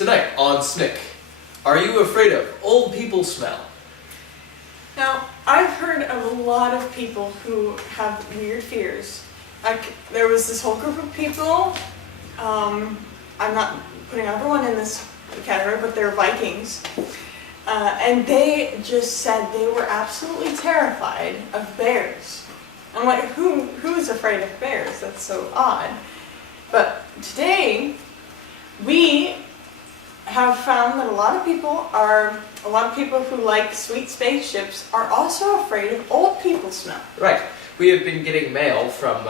Tonight on Snick, are you afraid of old people smell? Now, I've heard of a lot of people who have weird fears. Like, there was this whole group of people, I'm not putting everyone in this category, but they're Vikings. And they just said they were absolutely terrified of bears. I'm like, who is afraid of bears? That's so odd. But today, we have found that a lot of people who like sweet spaceships are also afraid of old people smell. Right. We have been getting mail from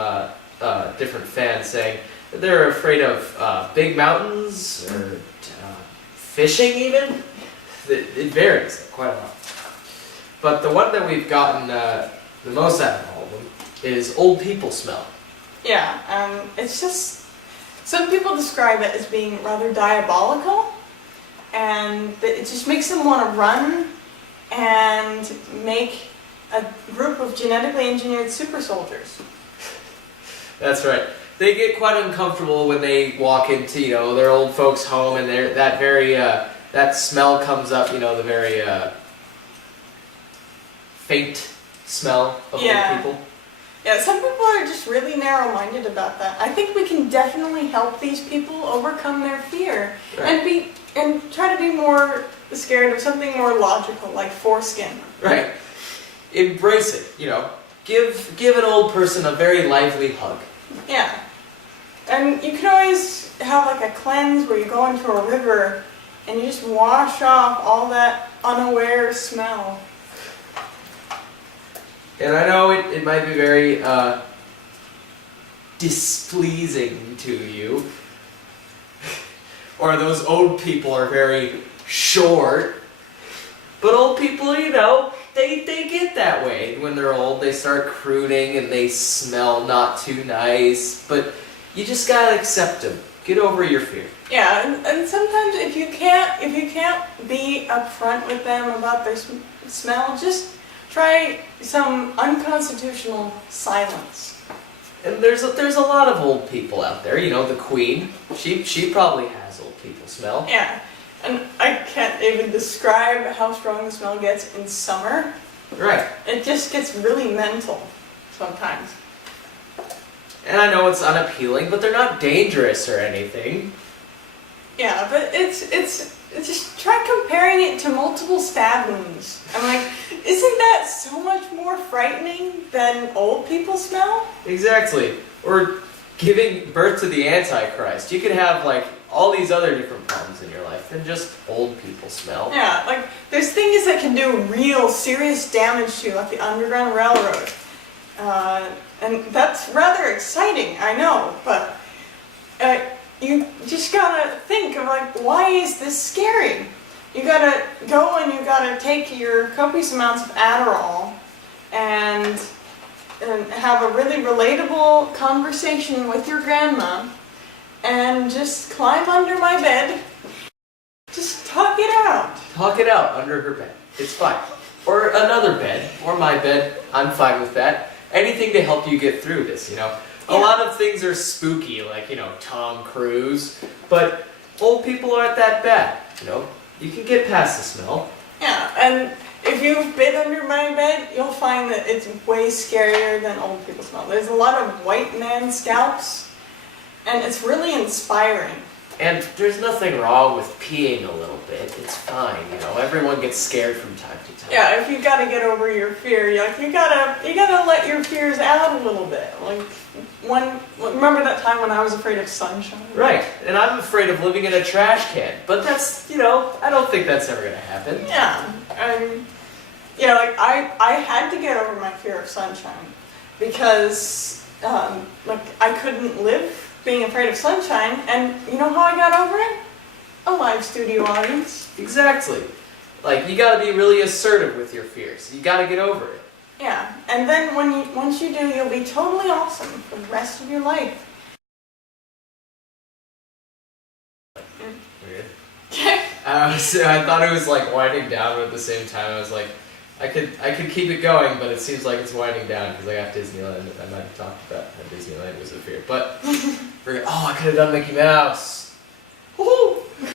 different fans saying that they're afraid of big mountains or fishing even. It varies quite a lot. But the one that we've gotten the most out of all of them is old people smell. Yeah, it's just, some people describe it as being rather diabolical, and it just makes them want to run and make a group of genetically engineered super soldiers. That's right. They get quite uncomfortable when they walk into, their old folks' home, and that smell comes up, the very faint smell of old people. Yeah, some people are just really narrow-minded about that. I think we can definitely help these people overcome their fear, right, and try to be more scared of something more logical, like foreskin. Right. Embrace it, Give an old person a very lively hug. Yeah. And you can always have like a cleanse where you go into a river and you just wash off all that unaware smell. And I know it might be very displeasing to you. Or those old people are very short. But old people, they get that way. When they're old, they start crooning and they smell not too nice. But you just gotta accept them. Get over your fear. Yeah, and sometimes if you can't be upfront with them about their smell, just try some unconstitutional silence. And there's a lot of old people out there. The Queen, she probably has old people smell. Yeah, and I can't even describe how strong the smell gets in summer. Right. It just gets really mental sometimes. And I know it's unappealing, but they're not dangerous or anything. Yeah, but it's just try comparing it to multiple stab wounds. I'm like, isn't that so much more frightening than old people smell? Exactly. Or giving birth to the Antichrist. You could have all these other different problems in your life than just old people smell. Yeah, there's things that can do real serious damage to you, like the Underground Railroad. And that's rather exciting, I know, but you just gotta think of why is this scary? You gotta go and you gotta take your copious amounts of Adderall and have a really relatable conversation with your grandma and just climb under my bed. Just talk it out. Talk it out under her bed. It's fine. Or another bed, or my bed. I'm fine with that. Anything to help you get through this, A lot of things are spooky, like, Tom Cruise, but old people aren't that bad, You can get past the smell. Yeah, and if you've been under my bed, you'll find that it's way scarier than old people smell. There's a lot of white man scalps, and it's really inspiring. And there's nothing wrong with peeing a little bit. It's fine, Everyone gets scared from time to time. Yeah, if you gotta get over your fear, you gotta let your fears out a little bit. Remember that time when I was afraid of sunshine? Right, and I'm afraid of living in a trash can. But that's, I don't think that's ever gonna happen. Yeah, I had to get over my fear of sunshine because, I couldn't live being afraid of sunshine, and you know how I got over it? A live studio audience. Exactly. You gotta be really assertive with your fears. You gotta get over it. Yeah, and then once you do, you'll be totally awesome for the rest of your life. Weird. I thought it was winding down, but at the same time I was like, I could keep it going, but it seems like it's winding down because I got Disneyland. I might have talked about how Disneyland was a fear, but I could have done Mickey Mouse.